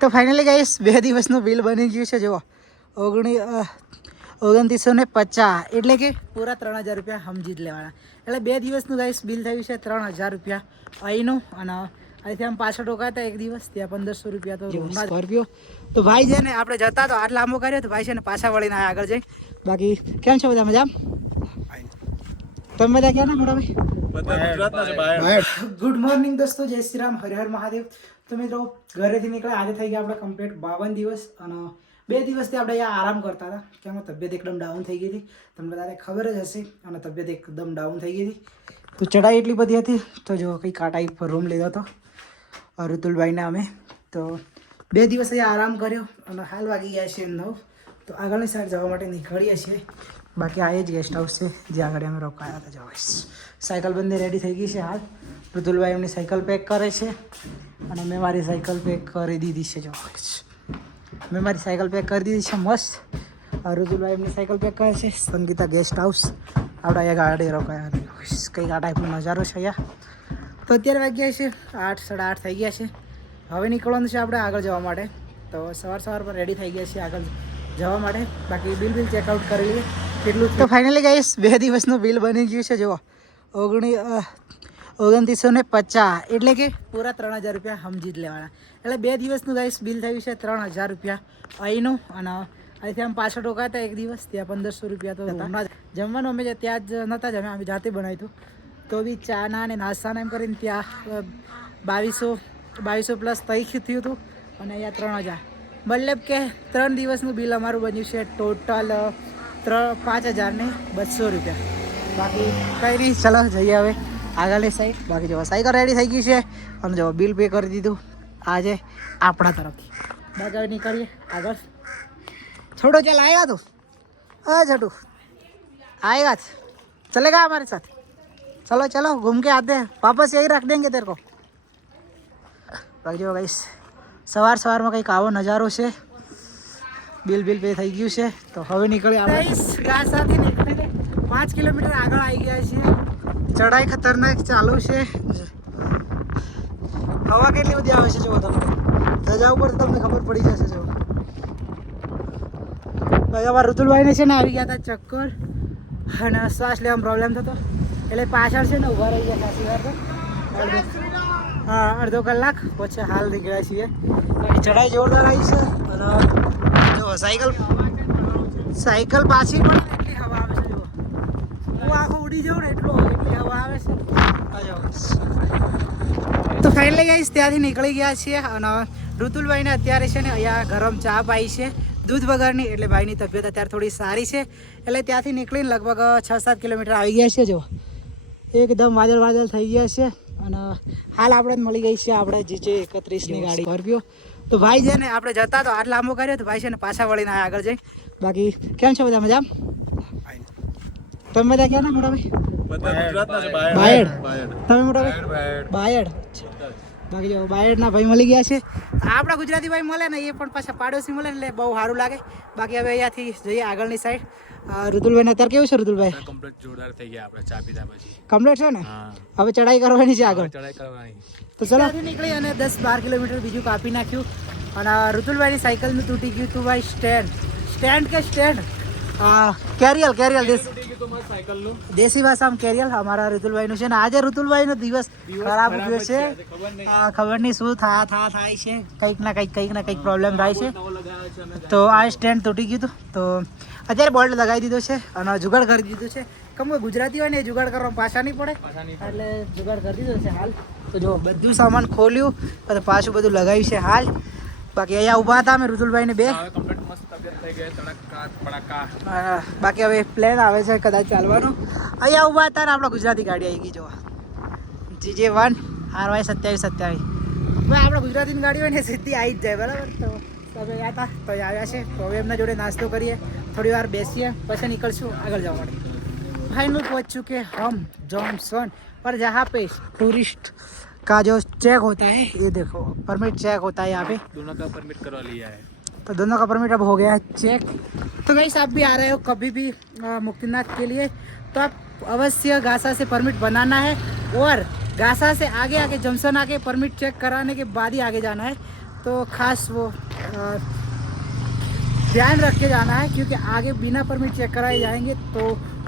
તો finally guys 2 દિવસનું bill બની ગયું છે. જુઓ 2950 એટલે કે પૂરા 3000 રૂપિયા સમજી જ લેવાના. એટલે 2 દિવસનું ગાઈસ બિલ થયું છે 3000 રૂપિયા અહીંનું. અને અહીંથી આમ પાછળ રોકાતા એક દિવસ ત્યાં 1500 રૂપિયા તો સ્કોર્પિયો. તો ભાઈ છે ને આપણે જતા તો આટલા લાંબો કર્યો તો ભાઈ છે ને પાછા વળીને આગળ જઈ. બાકી કેમ છો બધા મજામ? તમે બધા ક્યાં ના મોટા? ગુડ મોર્નિંગ દોસ્તો, જય શ્રી રામ, હર હર મહાદેવ. તો મિત્રો ઘરેથી નીકળ્યા આજે થઈ ગયા આપણે કમ્પ્લીટ 52 દિવસ. અને 2 દિવસથી આપણે અહીંયા આરામ કરતા હતા કેમ તબિયત એકદમ ડાઉન થઈ ગઈ હતી, તમને બધાને ખબર જ હશે. અને તબિયત એકદમ ડાઉન થઈ ગઈ હતી તો ચડાઈ એટલી બધી હતી. તો જો કંઈ કાંટા પર રૂમ લીધો હતો ઋતુલભાઈને અમે. તો 2 દિવસ અહીંયા આરામ કર્યો અને હાલ વાગી ગયા છે 9. તો આગળની સાઈડ જવા માટે નીકળીએ છીએ. બાકી આ જ ગેસ્ટ હાઉસ છે જે આગળ અમે રોકાયા હતા. જવાઈશ સાયકલ બંને રેડી થઈ ગઈ છે હાલ. ઋતુલભાઈ એમની સાયકલ પેક કરે છે અને મેં મારી સાયકલ પેક કરી દીધી છે. જવાઈશ મેં મારી સાયકલ પેક કરી દીધી છે મસ્ત. ઋતુલભાઈ એમની સાયકલ પેક કરે છે. સંગીતા ગેસ્ટ હાઉસ આપણે અહીંયા ગાડી રોકાયા હતા. કંઈક આ ટાઈપનો નજારો છે અહીંયા. તો અત્યારે વાગ્યા છે 8, 8:30 થઈ ગયા છે. હવે નીકળવાનું છે આપણે આગળ જવા માટે. તો સવાર પર રેડી થઈ ગયા છે આગળ જવા માટે. બાકી બિલ ચેકઆઉટ કરી લઈએ કેટલું. તો ફાઇનલી ગાઈસ 2 દિવસનું બિલ બની ગયું છે. જુઓ 2950 એટલે કે પૂરા 3000 રૂપિયા સમજી જ લેવાના. એટલે 2 દિવસનું ગાઈસ બિલ થયું છે 3000 રૂપિયા અહીંનું. અને અહીંથી આમ પાછળ રોકાતા એક દિવસ ત્યાં 1500 રૂપિયા તો જમવાનું અમે ત્યાં જ નહોતા જમ્યા, અમે જાતે બનાવ્યું હતું. તો બી ચાના અને નાસ્તાના એમ કરીને ત્યાં 2200 પ્લસ તઈ થયું હતું. અને અહીંયા 3000 મતલબ કે 3 દિવસનું બિલ અમારું બન્યું છે ટોટલ 5200 રૂપિયા. બાકી કંઈ નહીં, ચલો જઈએ હવે આગળની સાઈડ. બાકી જો સાયકલ રેડી થઈ ગઈ છે અને જો બિલ પે કરી દીધું આજે આપણા તરફથી. બાકી હવે નીકળીએ આગળ. छोटो चल आएगा तू? हाँ छोटू आएगा, चलेगा हमारे साथ? चलो चलो घूम के आते हैं, वापस यही रख देंगे तेरे को. જો ગાઈસ સવારમાં કંઈક આવો નજારો છે. બિલ પે થઈ ગયું છે. તો હવે નીકળીએ આપણે ગાસાથી નીકળીને 5 કિલોમીટર આગળ આવી ગયા છીએ. ચડાઈ ખતરનાક ચાલુ છે. હવા કેટલી બધી આવે છે જો તમને ધજા ઉપર તમને ખબર પડી જશે. જો અમારા ઋતુલભાઈને છે ને આવી ગયા હતા ચક્કર અને શ્વાસ લેવામાં પ્રોબ્લેમ થતો એટલે પાછળ છે ને ઊભા રહી ગયા ખાસી વાર. હા, અડધો કલાક પછી હાલ નીકળ્યા છીએ. ચડાઈ જોરદાર આવી છે. અને જો સાયકલ પાછી પણ એટલી હવા આવે છે. જો હું આખો ઉડી જાઉં ને એટલી હવા આવે છે. તો ફાઇનલી ગાઈસ ત્યાંથી નીકળી ગયા છીએ. અને ઋતુલભાઈને અત્યારે છે ને અહીંયા ગરમ ચા પાઈ છે દૂધ વગરની. એટલે ભાઈની તબિયત અત્યારે થોડી સારી છે. એટલે ત્યાંથી નીકળીને લગભગ 6-7 કિલોમીટર આવી ગયા છે. જો એકદમ વાદળ થઈ ગયા છે. અને હાલ આપણે મળી ગઈ છે આપણે GJ 31ની ગાડી સ્કોર્પિયો. તો ભાઈ છે ને આપણે જતા તો આટલા લાંબો કર્યો તો ભાઈ છે ને પાછા વળીને આગળ જઈ. બાકી કેમ છો બધા મજામ? તમે બધા ક્યાં ના મોટા ભાઈ? બાયડ. તમે મોટા ભાઈ? બાયડ. બાકી જો બાયડના ભાઈ મળી ગયા છે. આપણા ગુજરાતી ભાઈ મળે ને એ પણ પાછા પાડોશી મળે ને એટલે બહુ સારું લાગે. બાકી હવે અહીંયાથી જઈએ આગળની સાઈડ. ઋતુલભાઈ અત્યારે કેવું છે? ઋતુલભાઈ કમ્પ્લીટ જોરદાર થઈ ગયા આપણે ચા પીધા પછી. કમ્પ્લીટ છે ને? હવે ચડાઈ કરવાની છે આગળ. તો ચલો નીકળી અને 10-12 કિલોમીટર બીજું કાપી નાખ્યું. અને ઋતુલભાઈની સાયકલનું તૂટી ગયું હતું ભાઈ સ્ટેન્ડ કેરિયલ દેશી ભાષામાં કેરિયલ અમારા ઋતુલભાઈનું છે ને. આજે ઋતુલભાઈનો દિવસ ખરાબ ગયો છે. ખબર નહીં શું થાય છે. કંઈક ના કંઈક પ્રોબ્લેમ થાય છે. તો આ સ્ટેન્ડ તૂટી ગયું હતું. તો અત્યારે બોલ્ટ લગાવી દીધો છે અને જુગાડ કરી દીધું છે. કેમ કે ગુજરાતી હોય ને એ જુગાડ કરવામાં પાછા નહીં પડે એટલે જુગાડ કરી દીધો છે હાલ. તો જો બધું સામાન ખોલ્યું અને પાછું બધું લગાવ્યું છે હાલ. બાકી અહીંયા ઊભા હતા અમે ઋતુલભાઈને બે. બાકી હવે પ્લેન આવે છે કદાચ ચાલવાનું. અહીંયા ઊભા હતા ને આપણા ગુજરાતી ગાડી આવી ગઈ જોવા GJ 1 RY 2727. આપણા ગુજરાતીની ગાડી હોય ને સીધી આવી જ જાય બરાબર. તો તમે હતા તો આવ્યા છે. તો હવે એમના જોડે નાસ્તો કરીએ, થોડી વાર બેસીએ, પછી નીકળશું આગળ જવા માટે. फाइनल पहुंच चुके हम जॉनसन पर जहाँ पे टूरिस्ट का जो चेक होता है, ये देखो परमिट चेक होता है यहाँ पे. दोनों का परमिट करवा लिया है. तो दोनों का परमिट अब हो गया है चेक. तो गाइस आप भी आ रहे हो कभी भी मुक्तिनाथ के लिए तो आप अवश्य गासा से परमिट बनाना है और गासा से आगे जंक्शन आके परमिट चेक कराने के बाद ही आगे जाना है. तो तो खास वो ध्यान रख के जाना है, क्योंकि आगे बिना परमिट चेक कराए जाएंगे तो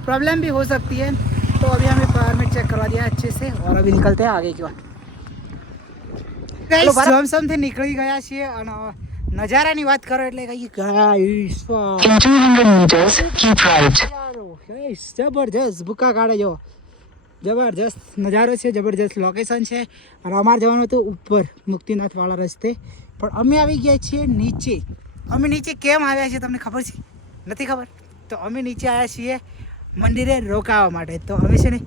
प्रॉब्लम भी हो सकती है। तो अभी हमें परमिट चेक करवा दिया अच्छे से और अभी निकलते हैं आगे की बात। જમસમથી નીકળી ગયા છીએ અને નજારાની વાત કરો એટલે કઈ guys In 200 meters, keep right. જબરજસ્ત ભૂકા કાઢે જો, જબરજસ્ત નજારો છે, જબરજસ્ત લોકેશન છે અને અમારે જવાનું હતું ઉપર મુક્તિનાથવાળા રસ્તે, પણ અમે આવી ગયા છીએ નીચે. અમે નીચે કેમ આવ્યા છીએ તમને ખબર છે? નથી ખબર? તો અમે નીચે આવ્યા છીએ મંદિરે રોકાવા માટે. તો અમે છે ને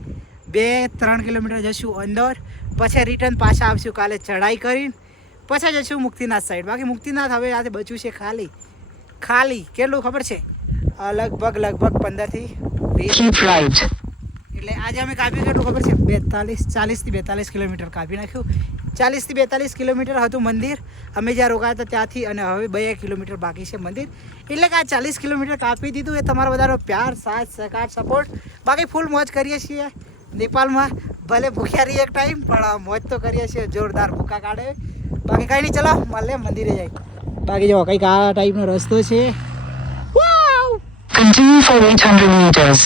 2-3 કિલોમીટર જશું અંદર, પછી રિટર્ન પાછા આવશું કાલે ચઢાઈ કરીને, પછી જશું મુક્તિનાથ સાઈડ. બાકી મુક્તિનાથ હવે આજે બચ્યું છે ખાલી કેટલું ખબર છે? લગભગ 15 થી 20. Keep right. એટલે આજે અમે કાપ્યું કેટલું ખબર છે? 40 થી 42 કિલોમીટર કાપી નાખ્યું. 40 થી 42 કિલોમીટર હતું મંદિર અમે જ્યાં રોકાયા હતા ત્યાંથી, અને હવે 2 કિલોમીટર બાકી છે મંદિર. એટલે કે આ 40 કિલોમીટર કાપી દીધું. એ તમારો બધાનો પ્યાર, સાથ, સહકાર, સપોર્ટ. બાકી ફૂલ મોજ કરીએ છીએ નેપાળમાં. ભલે ભૂખ્યા રહીએ એક ટાઈમ, પણ મોજ તો કરીએ છીએ, જોરદાર ભૂકા કાઢે. બાકી કંઈ નહીં, ચલો મળે મંદિરે જાય. બાકી જો કંઈક આ ટાઈપનો રસ્તો છે. Continue for 800 meters.